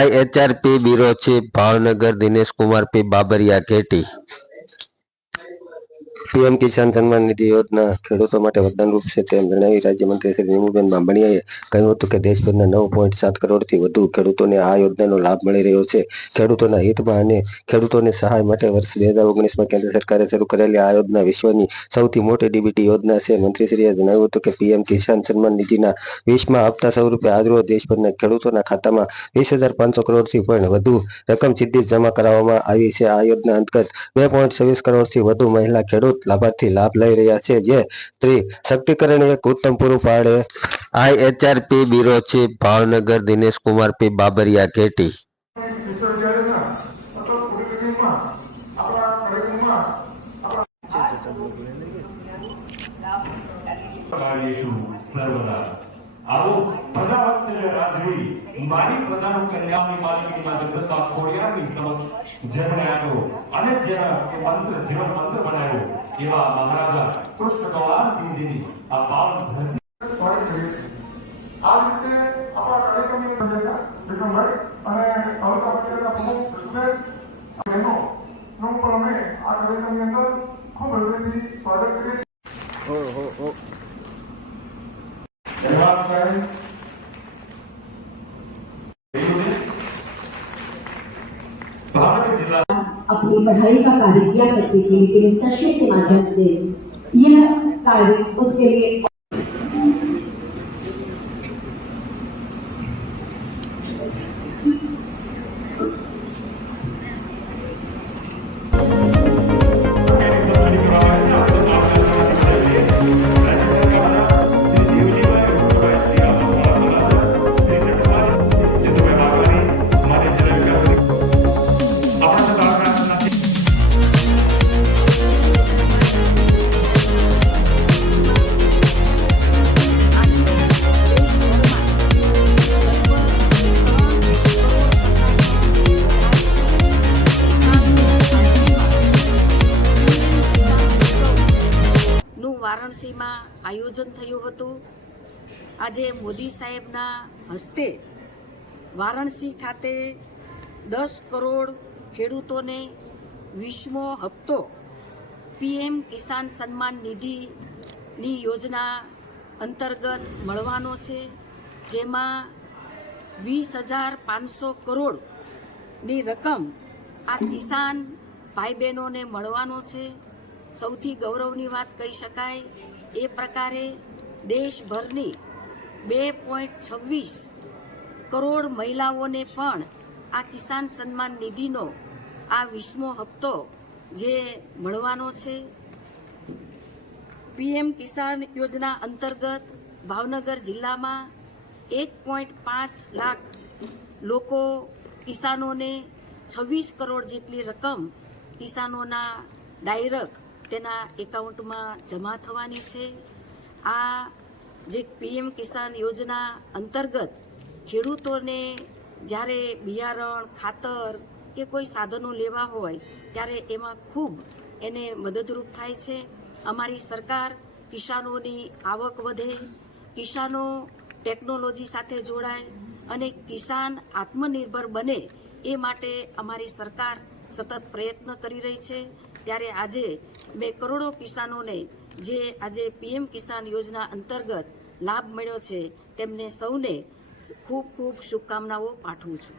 IHRP bureau chief Bhavnagar Dinesh Kumar P Babariya Gheti. PM Kisan Samman Nidhi યોજના ખેડૂતો માટે વરદાનરૂપ છે તેમ જણાવી રાજ્યમંત્રી શ્રી નીમુબેન બાંભણિયાએ કહ્યું હતું કે દેશભરના 9.7 કરોડથી વધુ ખેડૂતોને આ યોજનાનો લાભ મળી રહ્યો છે। ખેડૂતોના હિતમાં અને ખેડૂતોની સહાય માટે વર્ષ 2019માં કેન્દ્ર સરકારે શરૂ કરેલી આ યોજના વિશ્વની સૌથી મોટી ડીબીટી યોજના છે। મંત્રીશ્રીએ જણાવ્યું હતું કે પીએમ કિસાન સન્માન નિધિના 20મા હપ્તા સ્વરૂપે આજરોજ દેશભરના ખેડૂતોના ખાતામાં 20,500 કરોડથી પણ વધુ રકમ સીધી જમા કરાવવામાં આવી છે। આ યોજના અંતર્ગત 2.26 કરોડથી વધુ મહિલા ખેડૂત લાભાર્થી લાભ લઈ રહ્યા છે, જે સ્ત્રી સશક્તિકરણ એક ઉત્તમ પૂરું પાડે। IHRP bureau chief Bhavnagar Dinesh Kumar P Babariya Gheti. આવો પ્રજા વચ્ચે રાજવી મારી પ્રજાનું કલ્યાણની માલિકીની માધ્યમથી ખોડિયારની સમક્ષ જેમણે આવ્યો અને જેના એ મંત્ર જીવન મંત્ર બનાવ્યો એવા મહારાજા કૃષ્ણ કવાલસિંહજીની આ પાવન ધરતી આ રીતે આપણા કાર્યક્રમની અંદર વિક્રમભાઈ અને તાલુકા પંચાયતના પ્રમુખ કૃષ્ણભાઈ બહેનો નું પણ અમે આ કાર્યક્રમની અંદર ખૂબ હૃદયથી સ્વાગત કરીએ છીએ। अपनी पढ़ाई का कार्य किया करती थी, लेकिन इस तस्वीर के माध्यम से यह कार्य उसके लिए વારાણસીમાં આયોજન થયું હતું। આજે મોદી સાહેબના હસ્તે વારાણસી ખાતે 10 કરોડ ખેડૂતોને 20મો હપ્તો પીએમ કિસાન સન્માન નિધિની યોજના અંતર્ગત મળવાનો છે, જેમાં 20,500 કરોડની રકમ આ કિસાન ભાઈ બહેનોને મળવાનો છે। સૌથી ગૌરવની વાત કહી શકાય એ પ્રકારે દેશભરની 2.26 કરોડ મહિલાઓને પણ આ કિસાન સન્માન નિધિનો આ 20મો હપ્તો જે મળવાનો છે। પીએમ કિસાન યોજના અંતર્ગત ભાવનગર જિલ્લામાં 1.5 લાખ લોકો કિસાનોને 26 કરોડ જેટલી રકમ કિસાનોના ડાયરેક્ટ તેના એકાઉન્ટમાં જમા થવાની છે। આ જે પીએમ કિસાન યોજના અંતર્ગત ખેડૂતોને જ્યારે બિયારણ ખાતર કે કોઈ સાધનો લેવા હોય ત્યારે એમાં ખૂબ એને મદદરૂપ થાય છે। અમારી સરકાર કિસાનોની આવક વધે, કિસાનો ટેકનોલોજી સાથે જોડાય અને કિસાન આત્મનિર્ભર બને એ માટે અમારી સરકાર સતત પ્રયત્ન કરી રહી છે। ત્યારે આજે મેં કરોડો કિસાનોને જે આજે પીએમ કિસાન યોજના અંતર્ગત લાભ મળ્યો છે તેમને સૌને ખૂબ ખૂબ શુભકામનાઓ પાઠવું છું।